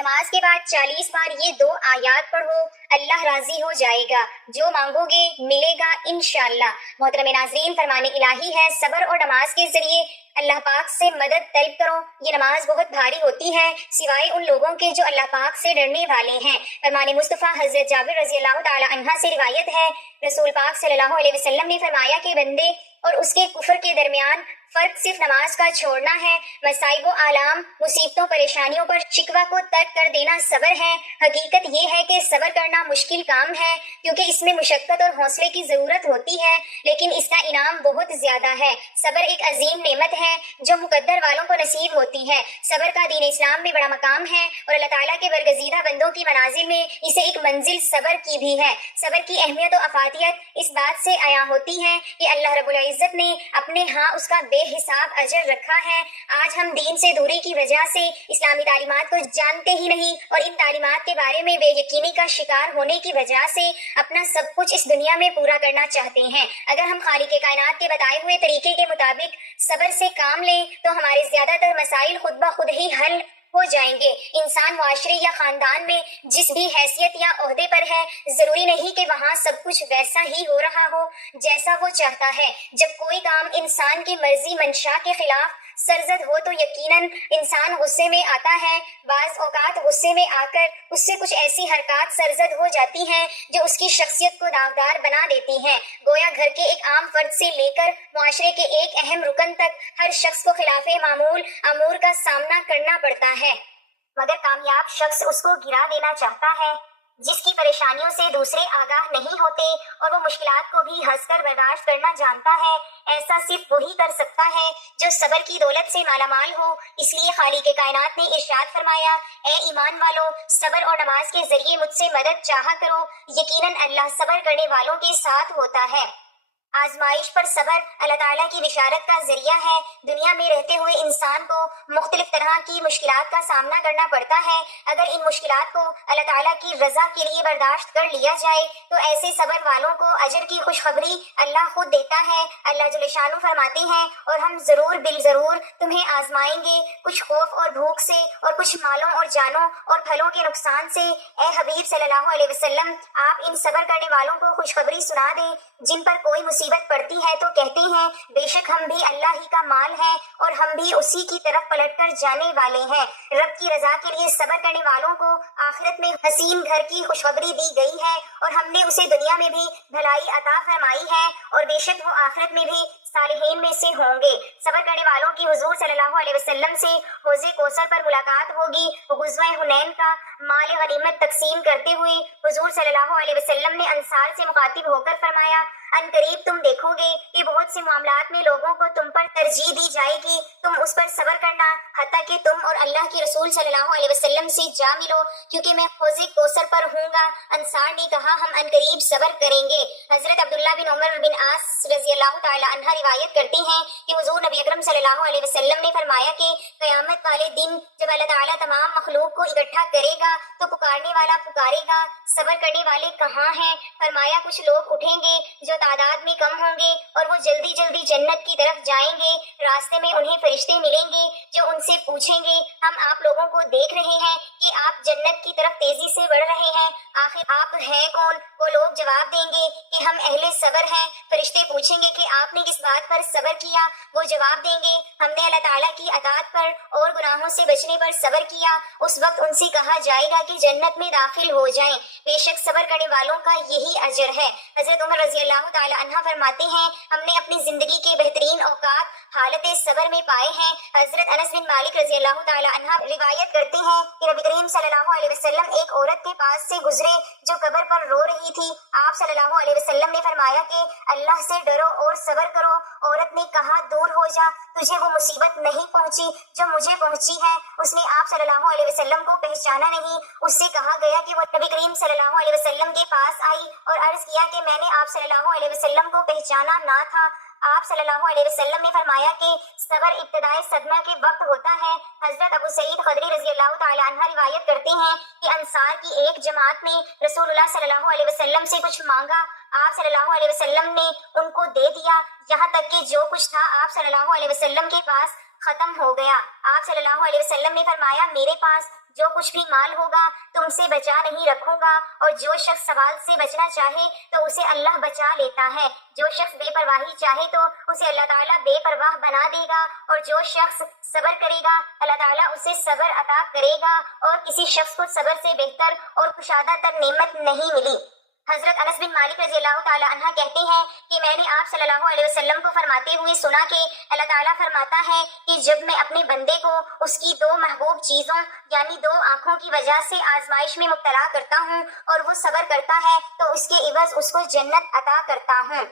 نماز کے بعد 40 بار یہ 2 آیات پڑھو، اللہ راضی ہو جائے گا، جو مانگو گے ملے گا انشاءاللہ۔ محترم ناظرین، فرمان الہی ہے صبر اور نماز کے ذریعے اللہ پاک سے مدد طلب کرو۔ یہ نماز بہت بھاری ہوتی ہے سوائے ان لوگوں کے جو اللہ پاک سے ڈرنے والے ہیں۔ فرمان مصطفیٰ حضرت جابر رضی اللہ تعالی عنہ سے روایت ہے، رسول پاک صلی اللہ علیہ وسلم نے فرمایا کہ بندے اور اس کے کفر کے درمیان فرق صرف نماز کا چھوڑنا ہے۔ مصائب و آلام، مصیبتوں پریشانیوں پر شکوہ کو ترک کر دینا صبر ہے۔ حقیقت یہ ہے کہ صبر کرنا مشکل کام ہے کیونکہ اس میں مشقت اور حوصلے کی ضرورت ہوتی ہے، لیکن اس کا انعام بہت زیادہ ہے۔ صبر ایک عظیم نعمت ہے جو مقدر والوں کو نصیب ہوتی ہے۔ صبر کا دین اسلام میں بڑا مقام ہے اور اللہ تعالیٰ کے برگزیدہ بندوں کی منازل میں اسے ایک منزل صبر کی بھی ہے۔ صبر کی اہمیت و افادیت اس بات سے عیاں ہوتی ہے کہ اللہ رب العزت نے اپنے ہاں اس کا بے حساب اجر رکھا ہے۔ آج ہم دین سے دوری کی وجہ سے اسلامی تعلیمات کو جانتے ہی نہیں اور ان تعلیمات کے بارے میں بے یقینی کا شکار ہونے کی وجہ سے اپنا سب کچھ اس دنیا میں پورا کرنا چاہتے ہیں۔ اگر ہم خالق کائنات کے بتائے ہوئے طریقے کے مطابق صبر سے کام لیں تو ہمارے زیادہ تر مسائل خود بخود ہی حل ہو جائیں گے۔ انسان معاشرے یا خاندان میں جس بھی حیثیت یا عہدے پر ہے، ضروری نہیں کہ وہاں سب کچھ ویسا ہی ہو رہا ہو جیسا وہ چاہتا ہے۔ جب کوئی کام انسان کی مرضی منشا کے خلاف سرزد ہو تو یقیناً انسان غصے میں آتا ہے۔ بعض اوقات غصے میں آ کر اس سے کچھ ایسی حرکات سرزد ہو جاتی ہیں جو اس کی شخصیت کو داغدار بنا دیتی ہیں۔ گویا گھر کے ایک عام فرد سے لے کر معاشرے کے ایک اہم رکن تک ہر شخص کو خلاف معمول امور کا سامنا کرنا پڑتا ہے، مگر کامیاب شخص اس کو گرا دینا چاہتا ہے۔ جس کی پریشانیوں سے دوسرے آگاہ نہیں ہوتے اور وہ مشکلات کو بھی ہنس کر برداشت کرنا جانتا ہے، ایسا صرف وہی کر سکتا ہے جو صبر کی دولت سے مالا مال ہو۔ اس لیے خالق کائنات نے ارشاد فرمایا، اے ایمان والو، صبر اور نماز کے ذریعے مجھ سے مدد چاہا کرو، یقیناً اللہ صبر کرنے والوں کے ساتھ ہوتا ہے۔ آزمائش پر صبر اللہ تعالیٰ کی بشارت کا ذریعہ ہے۔ دنیا میں رہتے ہوئے انسان کو مختلف طرح کی مشکلات کا سامنا کرنا پڑتا ہے۔ اگر ان مشکلات کو اللہ تعالیٰ کی رضا کے لیے برداشت کر لیا جائے تو ایسے صبر والوں کو اجر کی خوشخبری اللہ خود دیتا ہے۔ اللہ جل شانہ فرماتے ہیں، اور ہم ضرور بالضرور تمہیں آزمائیں گے، کچھ خوف اور بھوک سے اور کچھ مالوں اور جانوں اور پھلوں کے نقصان سے۔ اے حبیب صلی اللہ علیہ وسلم، آپ ان صبر کرنے والوں کو خوشخبری سنا دیں جن پر کوئی مصیبت پڑتی ہے تو کہتے ہیں بے شک ہم بھی اللہ ہی کا مال ہیں اور ہم بھی اسی کی طرف پلٹ کر جانے والے ہیں۔ رب کی رضا کے لیے صبر کرنے والوں کو آخرت میں حسین گھر کی خوشخبری دی گئی ہے، اور ہم نے اسے دنیا میں بھی بھلائی عطا فرمائی ہے، اور بے شک وہ آخرت میں بھی صالحین میں سے ہوں گے۔ صبر کرنے والوں کی حضور صلی اللہ علیہ وسلم سے حوض کوثر پر ملاقات ہوگی۔ غزوہ حنین کا مال غنیمت تقسیم کرتے ہوئے حضور صلی اللہ علیہ وسلم نے انصار سے مخاطب ہو کر فرمایا، ان قریب تم دیکھو گے کہ بہت سے معاملات میں لوگوں کو تم پر ترجیح دی جائے گی، تم اس پر صبر کرنا حتیٰ کہ تم اور اللہ کے رسول صلی اللہ علیہ وسلم سے جا ملو، کیونکہ میں حوض کوثر پر ہوں گا۔ انصار نے کہا، ہم ان قریب صبر کریں گے۔ حضرت عبداللہ بن عمر بن عاص رضی اللہ تعالی عنہ روایت کرتے ہیں کہ حضور نبی اکرم صلی اللہ علیہ وسلم نے فرمایا کہ قیامت والے دن جب اللہ تعالیٰ تمام مخلوق کو اکٹھا کرے گا تو پکارنے والا پکارے گا، صبر کرنے والے کہاں ہیں؟ فرمایا، کچھ لوگ اٹھیں گے جو تعداد میں کم ہوں گے اور وہ جلدی جلدی جنت کی طرف جائیں گے۔ راستے میں انہیں فرشتے ملیں گے جو ان سے پوچھیں گے، ہم آپ لوگوں کو دیکھ رہے ہیں کہ آپ جنت کی طرف تیزی سے بڑھ رہے ہیں، آخر آپ ہیں کون؟ وہ لوگ جواب دیں گے کہ ہم اہل صبر ہیں۔ فرشتے پوچھیں گے کہ آپ نے کس بات پر صبر کیا؟ وہ جواب دیں گے، ہم نے اللہ تعالیٰ کی اطاعت پر اور گناہوں سے بچنے پر صبر کیا۔ اس وقت ان سے کہا جائے گا کہ جنت میں داخل ہو جائیں، بے شک صبر کرنے والوں کا یہی اجر ہے۔ حضرت عمر رضی اللہ تعالی عنہ فرماتے ہیں، ہم نے اپنی زندگی کے بہترین اوقات حالت صبر میں پائے ہیں۔ حضرت انس بن مالک رضی اللہ تعالی عنہ روایت کرتے ہیں کہ نبی کریم صلی اللہ علیہ وسلم ایک عورت کے پاس سے گزرے جو قبر پر رو رہی تھی۔ آپ صلی اللہ علیہ وسلم نے فرمایا کہ اللہ سے ڈرو اور صبر کرو۔ عورت نے کہا، دور ہو جا، تجھے وہ مصیبت نہیں پہنچی جو مجھے پہنچی ہے۔ اس نے آپ صلی اللہ علیہ وسلم کو پہچانا نہیں۔ اس سے کہا گیا کہ وہ نبی کریم صلی اللہ علیہ وسلم کے پاس آئی اور عرض کیا کہ میں نے آپ صلی اللہ علیہ وسلم کو پہچانا نہ تھا۔ آپ صلی اللہ علیہ وسلم نے فرمایا کہ صبر ابتدائی صدمہ کے وقت ہوتا ہے۔ حضرت ابو سعید خدری رضی اللہ تعالی عنہ روایت کرتے ہیں کہ انصار کی ایک جماعت نے رسول اللہ صلی اللہ علیہ وسلم سے کچھ مانگا، آپ صلی اللہ علیہ وسلم نے ان کو دے دیا، یہاں تک کہ جو کچھ تھا آپ صلی اللہ علیہ وسلم کے پاس ختم ہو گیا۔ آپ صلی اللہ علیہ وسلم نے فرمایا، میرے پاس جو کچھ بھی مال ہوگا تم سے بچا نہیں رکھوں گا، اور جو شخص سوال سے بچنا چاہے تو اسے اللہ بچا لیتا ہے، جو شخص بے پرواہی چاہے تو اسے اللہ تعالیٰ بے پرواہ بنا دے گا، اور جو شخص صبر کرے گا اللہ تعالیٰ اسے صبر عطا کرے گا، اور کسی شخص کو صبر سے بہتر اور کشادہ تر نعمت نہیں ملی۔ حضرت انس بن مالک رضی اللہ تعالیٰ عنہ کہتے ہیں کہ میں نے آپ صلی اللہ علیہ وسلم کو فرماتے ہوئے سنا کہ اللہ تعالیٰ فرماتا ہے کہ جب میں اپنے بندے کو اس کی دو محبوب چیزوں یعنی دو آنکھوں کی وجہ سے آزمائش میں مبتلا کرتا ہوں اور وہ صبر کرتا ہے تو اس کے عوض اس کو جنت عطا کرتا ہوں۔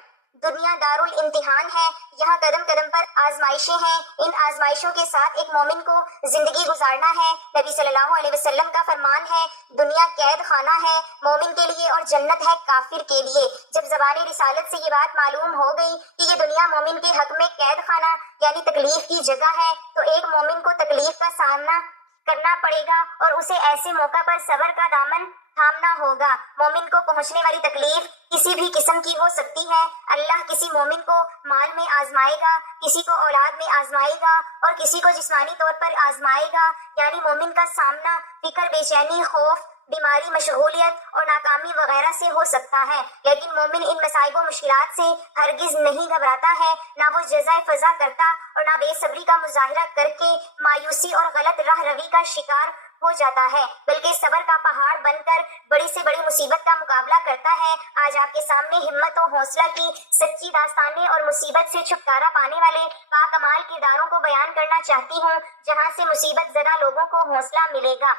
دنیا دار الامتحان ہے، یہاں قدم قدم پر آزمائشیں ہیں، ان آزمائشوں کے ساتھ ایک مومن کو زندگی گزارنا ہے۔ نبی صلی اللہ علیہ وسلم کا فرمان ہے دنیا قید خانہ ہے مومن کے لیے اور جنت ہے کافر کے لیے۔ جب زبان رسالت سے یہ بات معلوم ہو گئی کہ یہ دنیا مومن کے حق میں قید خانہ یعنی تکلیف کی جگہ ہے تو ایک مومن کو تکلیف کا سامنا کرنا پڑے گا اور اسے ایسے موقع پر صبر کا دامن تھامنا ہوگا۔ مومن کو پہنچنے والی تکلیف کسی بھی قسم کی ہو سکتی ہے۔ اللہ کسی مومن کو مال میں آزمائے گا، کسی کو اولاد میں آزمائے گا اور کسی کو جسمانی طور پر آزمائے گا، یعنی مومن کا سامنا فکر، بے چینی، خوف، بیماری، مشغولیت اور ناکامی وغیرہ سے ہو سکتا ہے، لیکن مومن ان مصائب و مشکلات سے ہرگز نہیں گھبراتا ہے، نہ وہ جزائے فضا کرتا اور نہ بے صبری کا مظاہرہ کر کے مایوسی اور غلط راہ روی کا شکار ہو جاتا ہے، بلکہ صبر کا پہاڑ بن کر بڑی سے بڑی مصیبت کا مقابلہ کرتا ہے۔ آج آپ کے سامنے ہمت و حوصلہ کی سچی داستانیں اور مصیبت سے چھٹکارا پانے والے باکمال کرداروں کو بیان کرنا چاہتی ہوں، جہاں سے مصیبت زدہ لوگوں کو حوصلہ ملے گا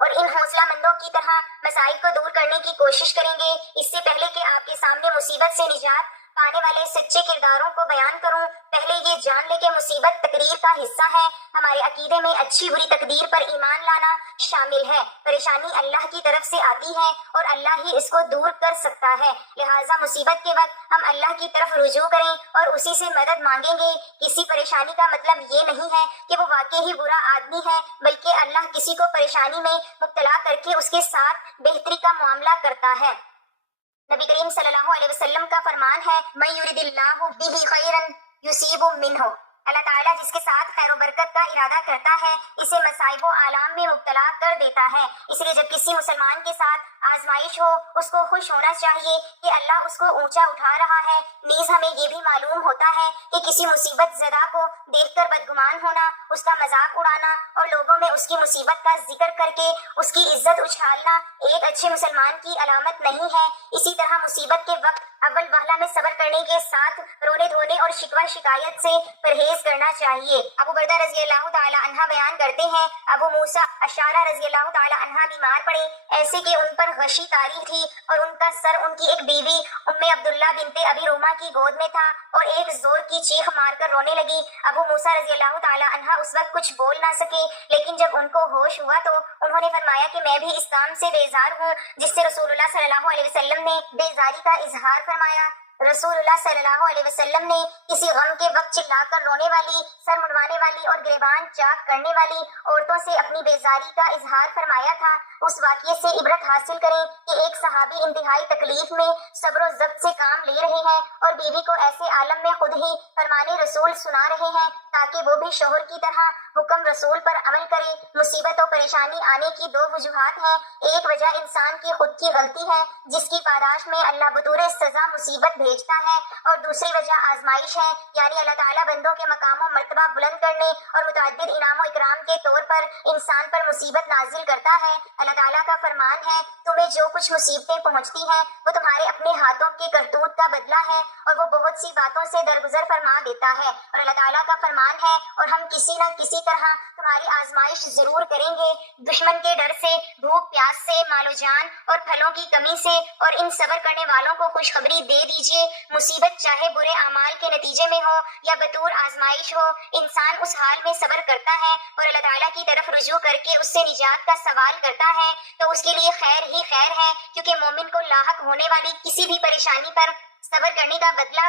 اور ان حوصلہ مندوں کی طرح مسائل کو دور کرنے کی کوشش کریں گے۔ اس سے پہلے کہ آپ کے سامنے مصیبت سے نجات پانے والے سچے کرداروں کو بیان کروں، پہلے یہ جان لے کہ مصیبت تقدیر کا حصہ ہے۔ ہمارے عقیدے میں اچھی بری تقدیر پر ایمان لانا شامل ہے۔ پریشانی اللہ کی طرف سے آتی ہے اور اللہ ہی اس کو دور کر سکتا ہے، لہٰذا مصیبت کے وقت ہم اللہ کی طرف رجوع کریں اور اسی سے مدد مانگیں گے۔ کسی پریشانی کا مطلب یہ نہیں ہے کہ وہ واقعی ہی برا آدمی ہے، بلکہ اللہ کسی کو پریشانی میں مبتلا کر کے اس کے ساتھ بہتری کا معاملہ کرتا ہے۔ نبی کریم صلی اللہ علیہ وسلم کا فرمان ہے من یرد اللہ بہ خیرا یصیب منہ، اللہ تعالیٰ جس کے ساتھ خیر و برکت کا ارادہ کرتا ہے اسے مصائب و آلام میں مبتلا کر دیتا ہے۔ اس لیے جب کسی مسلمان کے ساتھ آزمائش ہو اس کو خوش ہونا چاہیے کہ اللہ اس کو اونچا اٹھا رہا ہے۔ نیز ہمیں یہ بھی معلوم ہوتا ہے کہ کسی مصیبت زدہ کو دیکھ کر بدگمان ہونا، اس کا مذاق اڑانا اور لوگوں میں اس کی مصیبت کا ذکر کر کے اس کی عزت اچھالنا ایک اچھے مسلمان کی علامت نہیں ہے۔ اسی طرح مصیبت کے وقت اول وہلہ میں صبر کرنے کے ساتھ رونے دھونے اور شکوہ شکایت سے پرہیز کرنا چاہیے۔ ابو بردہ رضی اللہ تعالی عنہ بیان کرتے ہیں ابو موسیٰ اشعری رضی اللہ تعالی عنہ بیمار پڑے، ایسے کہ ان پر غشی طاری تھی اور ان کا سر ان کی ایک بیوی ام عبداللہ بنت ابی رومہ کی گود میں تھا اور ایک زور کی چیخ مار کر رونے لگی۔ ابو موسیٰ رضی اللہ تعالی عنہ اس وقت کچھ بول نہ سکے، لیکن جب ان کو ہوش ہوا تو انہوں نے فرمایا کہ میں بھی اس کام سے بیزار ہوں جس سے رسول اللہ صلی اللہ علیہ وسلم نے بیزاری کا اظہار فرمایا۔ رسول اللہ صلی اللہ علیہ وسلم نے کسی غم کے وقت چلا کر رونے والی، سر منڈوانے والی اور گریبان چاک کرنے والی عورتوں سے اپنی بیزاری کا اظہار فرمایا تھا۔ اس واقعے سے عبرت حاصل کریں کہ ایک صحابی انتہائی تکلیف میں صبر و ضبط سے کام لے رہے ہیں اور بیوی کو ایسے عالم میں خود ہی فرمان رسول سنا رہے ہیں تاکہ وہ بھی شوہر کی طرح حکم رسول پر عمل کرے۔ مصیبت و پریشانی آنے کی دو وجوہات ہیں، ایک وجہ انسان کی خود کی غلطی ہے جس کی پاداش میں اللہ بطور سزا مصیبت بھیجتا ہے، اور دوسری وجہ آزمائش ہے، یعنی اللہ تعالیٰ بندوں کے مقام و مرتبہ بلند کرنے اور متعدد انعام و اکرام کے طور پر انسان پر مصیبت نازل کرتا ہے۔ اللہ تعالیٰ کا فرمان ہے تمہیں جو کچھ مصیبتیں پہنچتی ہیں وہ تمہارے اپنے ہاتھوں کے کرتوت کا بدلہ ہے اور وہ بہت سی باتوں سے درگزر فرما دیتا ہے۔ اور اللہ تعالیٰ کا فرمان ہے اور ہم کسی نہ کسی طرح تمہاری آزمائش ضرور کریں گے، دشمن کے ڈر سے، بھوک پیاس سے، مال و جان اور پھلوں کی کمی سے، اور ان صبر کرنے والوں کو خوشخبری دے دیجیے مصیبت چاہے برے اعمال کے نتیجے میں ہو یا بطور آزمائش ہو، انسان اس حال میں صبر کرتا ہے اور اللہ تعالیٰ کی طرف رجوع کر کے اس سے نجات کا سوال کرتا ہے تو اس کے لیے خیر ہی خیر ہے، کیونکہ مومن کو لاحق ہونے والی کسی بھی پریشانی پر صبر کرنے کا بدلہ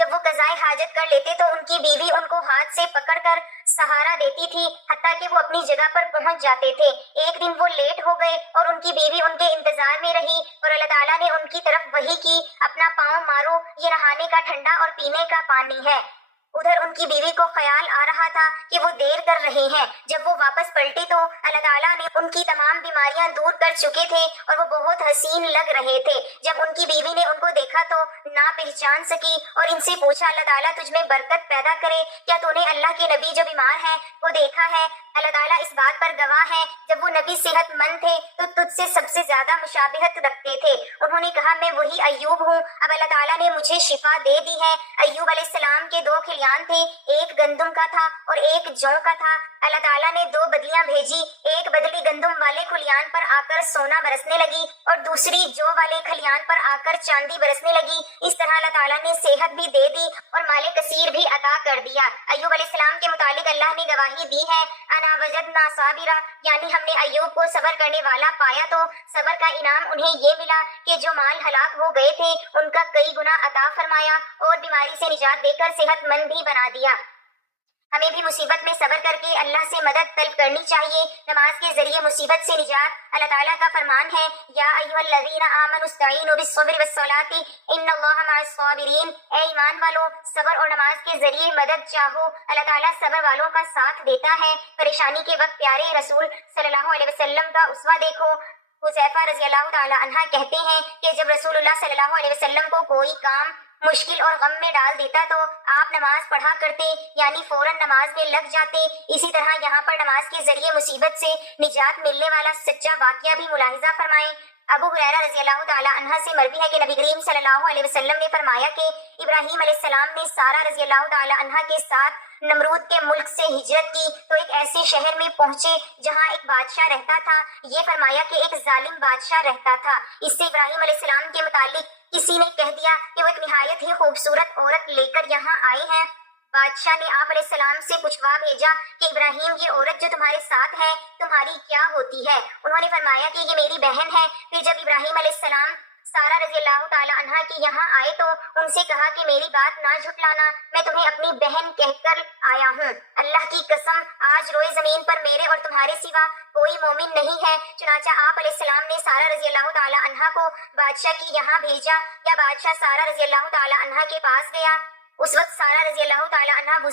جب وہ قضائے حاجت کر لیتے تو ان کی بیوی ان کو ہاتھ سے پکڑ کر سہارا دیتی تھی حتیٰ کہ وہ اپنی جگہ پر پہنچ جاتے تھے۔ ایک دن وہ لیٹ ہو گئے اور ان کی بیوی ان کے انتظار میں رہی اور اللہ تعالیٰ نے ان کی طرف وحی کی، اپنا پاؤں مارو، یہ نہانے کا ٹھنڈا اور پینے کا پانی ہے۔ ادھر ان کی بیوی کو خیال آ رہا تھا کہ وہ دیر کر رہے ہیں۔ جب وہ واپس پلٹی تو اللہ تعالیٰ نے ان کی تمام بیماریاں دور کر چکے تھے اور وہ بہت حسین لگ رہے تھے۔ جب ان کی بیوی نے ان کو دیکھا تو نہ پہچان سکی اور ان سے پوچھا، اللہ تعالیٰ تجھ میں برکت پیدا کرے، کیا تو نے اللہ کے نبی جو بیمار ہیں وہ دیکھا ہے؟ اللہ تعالیٰ اس بات پر گواہ ہے، جب وہ نبی صحت مند تھے تو تجھ سے سب سے زیادہ مشابہت رکھتے تھے۔ انہوں نے کہا، میں وہی ایوب ہوں، اب اللہ تعالیٰ نے مجھے شفا دے دی ہے۔ ایوب علیہ السلام کے 2 کھلیان تھے، ایک گندم کا تھا اور ایک جو کا تھا۔ اللہ تعالیٰ نے 2 بدلیاں بھیجی، ایک بدلی گندم والے کھلیان پر آ کر سونا برسنے لگی اور دوسری جو والے کھلیان پر آ کر چاندی برسنے لگی۔ اس طرح اللہ تعالیٰ نے صحت بھی دے دی اور مال کثیر بھی عطا کر دیا۔ ایوب علیہ السلام کے متعلق اللہ نے گواہی دی ہے، انا وجدنا صابرا، یعنی ہم نے ایوب کو صبر کرنے والا پایا تو صبر کا انعام انہیں یہ ملا کہ جو مال ہلاک ہو گئے تھے ان کا کئی گنا عطا فرمایا اور بیماری سے نجات دے کر صحت مند بھی بنا دیا۔ ہمیں بھی مصیبت میں صبر کر کے اللہ سے مدد طلب کرنی چاہیے۔ نماز کے ذریعے مصیبت سے نجات۔ اللہ تعالیٰ کا فرمان ہے، یا ایھا الذین آمنوا استعینوا بالصبر والصلاۃ ان اللہ مع الصابرین، اے ایمان والو صبر اور نماز کے ذریعے مدد چاہو، اللہ تعالیٰ صبر والوں کا ساتھ دیتا ہے۔ پریشانی کے وقت پیارے رسول صلی اللہ علیہ وسلم کا اسوہ دیکھو۔ حذیفہ رضی اللہ تعالی عنہ کہتے ہیں کہ جب رسول اللہ صلی اللہ علیہ وسلم کو کوئی کام مشکل اور غم میں ڈال دیتا تو آپ نماز پڑھا کرتے، یعنی فوراً نماز میں لگ جاتے۔ اسی طرح یہاں پر نماز کے ذریعے مصیبت سے نجات ملنے والا سچا واقعہ بھی ملاحظہ فرمائیں۔ ابو ہریرہ رضی اللہ تعالی عنہ سے مروی ہے کہ نبی کریم صلی اللہ علیہ وسلم نے فرمایا کہ ابراہیم علیہ السلام نے سارہ رضی اللہ تعالی عنہ کے ساتھ نمرود کے ملک سے ہجرت کی تو ایک ایسے شہر میں پہنچے جہاں ایک بادشاہ رہتا تھا۔ یہ فرمایا کہ ایک ظالم بادشاہ رہتا تھا۔ اس سے ابراہیم علیہ السلام کے متعلق کسی نے کہہ دیا کہ وہ ایک نہایت ہی خوبصورت عورت لے کر یہاں آئے ہیں۔ بادشاہ نے آپ علیہ السلام سے پوچھوا بھیجا کہ ابراہیم، یہ عورت جو تمہارے ساتھ ہے تمہاری کیا ہوتی ہے؟ انہوں نے فرمایا کہ یہ میری بہن ہے۔ پھر جب ابراہیم علیہ السلام سارہ رضی اللہ تعالی عنہ کے یہاں آئے تو ان سے کہا کہ میری بات نہ جھٹلانا، میں تمہیں اپنی بہن کہہ کر آیا ہوں۔ اللہ کی قسم آج روئے زمین پر میرے اور تمہارے سوا کوئی مومن نہیں ہے۔ چنانچہ آپ علیہ السلام نے سارہ رضی اللہ تعالی عنہ کو بادشاہ کے یہاں بھیجا۔ یا بادشاہ سارہ رضی اللہ تعالی عنہ کے پاس گیا۔ اس وقت سارہ رضی اللہ تعالی عنہ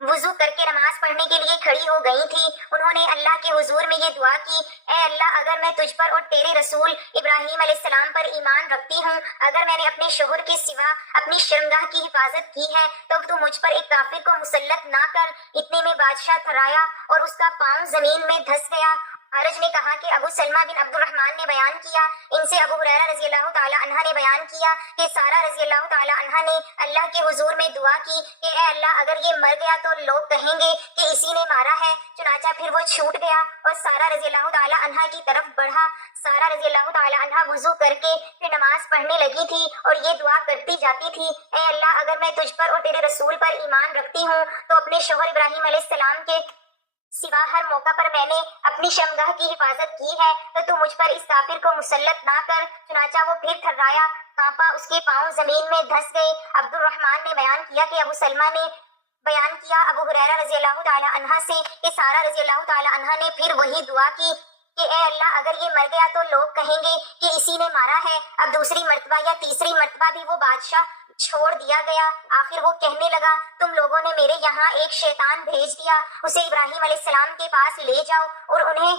وضو کر کے نماز پڑھنے کے لیے کھڑی ہو گئی تھی۔ انہوں نے اللہ کے حضور میں یہ دعا کی، اے اللہ، اگر میں تجھ پر اور تیرے رسول ابراہیم علیہ السلام پر ایمان رکھتی ہوں، اگر میں نے اپنے شوہر کے سوا اپنی شرمگاہ کی حفاظت کی ہے تو تو مجھ پر ایک کافر کو مسلط نہ کر۔ اتنے میں بادشاہ تھرایا اور اس کا پاؤں زمین میں دھس گیا۔ عارج نے کہا کہ ابو سلمہ بن عبد الرحمن نے بیان کیا، ان سے ابو ہریرہ رضی اللہ تعالی عنہ نے بیان کیا کہ سارہ رضی اللہ تعالی عنہ نے اللہ کے حضور میں دعا کی کہ اے اللہ، اگر یہ مر گیا تو لوگ کہیں گے کہ اسی نے مارا ہے۔ چنانچہ پھر وہ چھوٹ گیا اور سارہ رضی اللہ تعالی عنہ کی طرف بڑھا۔ سارہ رضی اللہ تعالی عنہ وضو کر کے پھر نماز پڑھنے لگی تھی اور یہ دعا کرتی جاتی تھی، اے اللہ، اگر میں تجھ پر اور تیرے رسول پر ایمان رکھتی ہوں تو اپنے شوہر ابراہیم علیہ السلام کے سوا ہر موقع پر میں نے اپنی شرمگاہ کی حفاظت کی ہے تو مجھ پر اس کافر کو مسلط نہ کر۔ چنانچہ وہ پھر تھرایا، کانپا، اس کے پاؤں زمین میں دھس گئے۔ عبد الرحمن نے بیان کیا کہ ابو سلمہ نے بیان کیا ابو ہریرہ رضی اللہ تعالی عنہ سے کہ سارہ رضی اللہ تعالی عنہ نے پھر وہی دعا کی کہ اے اللہ، اگر یہ مر گیا تو لوگ کہیں گے کہ اسی نے مارا ہے۔ اب دوسری مرتبہ یا تیسری مرتبہ بھی وہ بادشاہ چھوڑ دیا گیا۔ آخر وہ کہنے لگا، تم لوگوں نے میرے یہاں ایک شیطان بھیج دیا، اسے ابراہیم علیہ السلام کے پاس لے جاؤ اور انہیں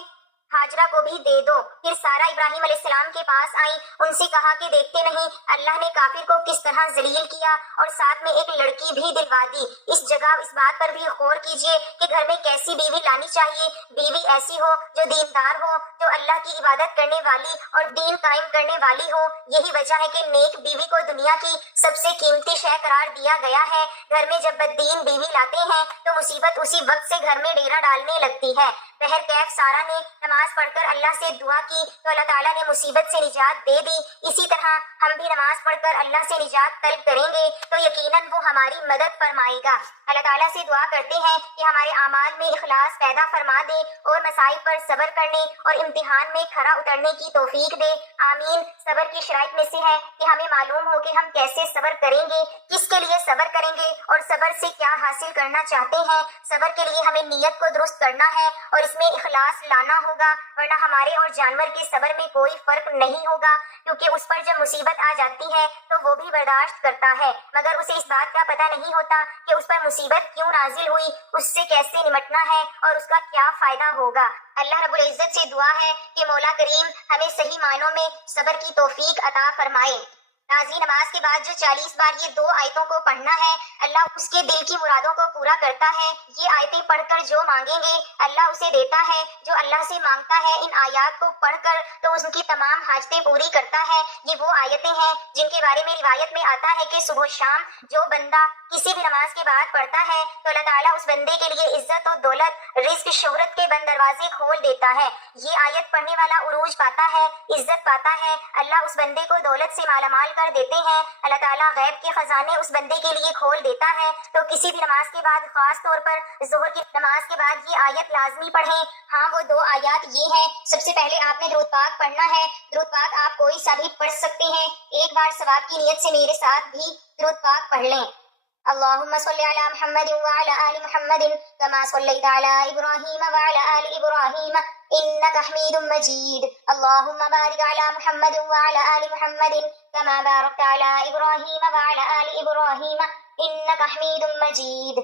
ہاجرہ کو بھی دے دو۔ پھر سارہ ابراہیم علیہ السلام کے پاس آئیں، ان سے کہا کہ دیکھتے نہیں اللہ نے کافر کو کس طرح ذلیل کیا اور ساتھ میں ایک لڑکی بھی دلوا دی۔ اس جگہ اس بات پر بھی غور کیجیے کہ گھر میں کیسی بیوی لانی چاہیے۔ بیوی ایسی ہو جو دیندار ہو، جو اللہ کی عبادت کرنے والی اور دین قائم کرنے والی ہو۔ یہی وجہ ہے کہ نیک بیوی کو دنیا کی سب سے قیمتی شے قرار دیا گیا ہے۔ گھر میں جب بددین بیوی لاتے ہیں تو مصیبت اسی وقت سے گھر میں ڈیرا ڈالنے لگتی ہے۔ بہر کیف سارہ نے نماز پڑھ کر اللہ سے دعا کی تو اللہ تعالیٰ نے مصیبت سے نجات دے دی، اسی طرح ہم بھی نماز پڑھ کر اللہ سے نجات طلب کریں گے تو یقیناً وہ ہماری مدد فرمائے گا۔ اللہ تعالیٰ سے دعا کرتے ہیں کہ ہمارے اعمال میں اخلاص پیدا فرما دے اور مسائل پر صبر کرنے اور امتحان میں کھرا اترنے کی توفیق دے، آمین۔ صبر کی شرائط میں سے ہے کہ ہمیں معلوم ہو کہ ہم کیسے صبر کریں گے، کس کے لیے صبر کریں گے اور صبر سے کیا حاصل کرنا چاہتے ہیں۔ صبر کے لیے ہمیں نیت کو درست کرنا ہے اور اس میں اخلاص لانا ہوگا، ورنہ ہمارے اور جانور کے صبر میں کوئی فرق نہیں ہوگا، کیونکہ اس پر جب مصیبت آ جاتی ہے تو وہ بھی برداشت کرتا ہے، مگر اسے اس بات کا پتہ نہیں ہوتا کہ اس پر مصیبت کیوں نازل ہوئی، اس سے کیسے نمٹنا ہے اور اس کا کیا فائدہ ہوگا۔ اللہ رب العزت سے دعا ہے کہ مولا کریم ہمیں صحیح معنوں میں صبر کی توفیق عطا فرمائے۔ ناظرین، نماز کے بعد جو 40 بار یہ 2 آیتوں کو پڑھنا ہے، اللہ اس کے دل کی مرادوں کو پورا کرتا ہے۔ یہ آیتیں پڑھ کر جو مانگیں گے اللہ اسے دیتا ہے، جو اللہ سے مانگتا ہے ان آیات کو پڑھ کر تو اس کی تمام حاجتیں پوری کرتا ہے۔ یہ وہ آیتیں ہیں جن کے بارے میں روایت میں آتا ہے کہ صبح و شام جو بندہ کسی بھی نماز کے بعد پڑھتا ہے تو اللہ تعالیٰ اس بندے کے لیے عزت و دولت، رزق، شہرت کے بند دروازے کھول دیتا ہے۔ یہ آیت پڑھنے والا عروج پاتا ہے، عزت پاتا ہے، اللہ اس بندے کو دولت سے مالا مال کر دیتے ہیں، اللہ تعالیٰ غیب کے خزانے اس بندے کے لیے کھول دیتا ہے۔ تو کسی بھی نماز کے بعد، خاص طور پر ظہر کی نماز کے بعد یہ آیت لازمی پڑھیں۔ ہاں، وہ 2 آیات یہ ہیں، سب سے پہلے آپ نے درود پاک پڑھنا ہے۔ درود پاک آپ کوئی سا بھی پڑھ سکتے ہیں، ایک بار ثواب کی نیت سے میرے ساتھ بھی درود پاک پڑھ لیں۔ اللهم صل على محمد وعلى آل محمد كما صليت على إبراهيم وعلى آل إبراهيم إنك حميد مجيد اللهم بارك على محمد وعلى آل محمد كما باركت على إبراهيم وعلى آل إبراهيم إنك حميد مجيد۔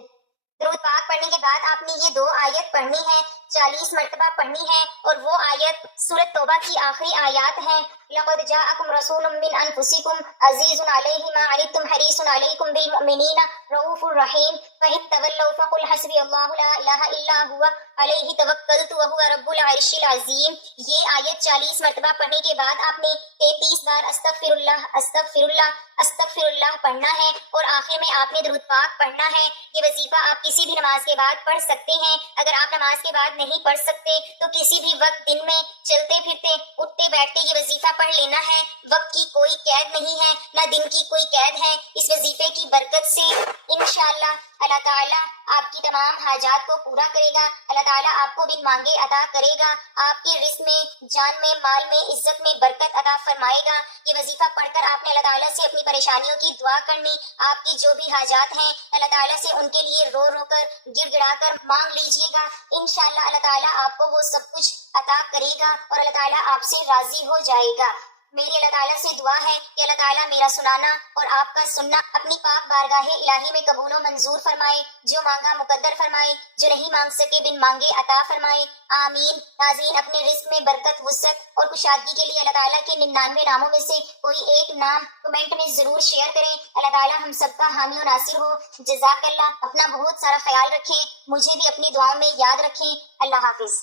درود پاک پڑھنے کے بعد آپ نے یہ 2 آیت پڑھنی ہے، 40 مرتبہ پڑھنی ہے، اور وہ آیت سورۃ توبہ کی آخری آیات ہیں۔ لقد جاءکم رسول من انفسکم عزیز علیہ ما عنتم حریص علیکم بالمؤمنین رؤوف الرحیم فإن تولوا فقل حسبی اللہ لا الہ الا هو علیہ توکلت وهو رب العرش العظیم۔ یہ آیت 40 مرتبہ پڑھنے کے بعد آپ نے 33 بار استغفر اللہ استغفر اللہ استغفر اللہ پڑھنا ہے، اور آخر میں آپ نے درود پاک پڑھنا ہے۔ یہ وظیفہ آپ کسی بھی نماز کے بعد پڑھ سکتے ہیں۔ اگر آپ نماز کے بعد نہیں پڑھ سکتے تو کسی بھی وقت دن میں چلتے پھرتے اٹھتے بیٹھتے یہ وظیفہ پڑھ لینا ہے۔ وقت کی کوئی قید نہیں ہے، نہ دن کی کوئی قید ہے۔ اس وظیفے کی برکت سے انشاءاللہ اللہ تعالیٰ آپ کی تمام حاجات کو پورا کرے گا، اللہ تعالیٰ آپ کو بن مانگے عطا کرے گا، آپ کے رزق میں، جان میں، مال میں، عزت میں برکت عطا فرمائے گا۔ یہ وظیفہ پڑھ کر آپ نے اللہ تعالیٰ سے اپنی پریشانیوں کی دعا کرنی، آپ کی جو بھی حاجات ہیں اللہ تعالیٰ سے ان کے لیے رو رو کر، گڑ گڑا کر مانگ لیجئے گا، انشاءاللہ اللہ تعالیٰ آپ کو وہ سب کچھ عطا کرے گا اور اللہ تعالیٰ آپ سے راضی ہو جائے گا۔ میری اللہ تعالیٰ سے دعا ہے کہ اللہ تعالیٰ میرا سنانا اور آپ کا سننا اپنی پاک بارگاہ الہی میں قبول و منظور فرمائے، جو مانگا مقدر فرمائے، جو نہیں مانگ سکے بن مانگے عطا فرمائے، آمین۔ ناظرین، اپنے رزق میں برکت، وسعت اور کشادگی کے لیے اللہ تعالیٰ کے 99 ناموں میں سے کوئی ایک نام کمنٹ میں ضرور شیئر کریں۔ اللہ تعالیٰ ہم سب کا حامی و ناصر ہو۔ جزاک اللہ۔ اپنا بہت سارا خیال رکھیں، مجھے بھی اپنی دعاؤں میں یاد رکھیں۔ اللہ حافظ۔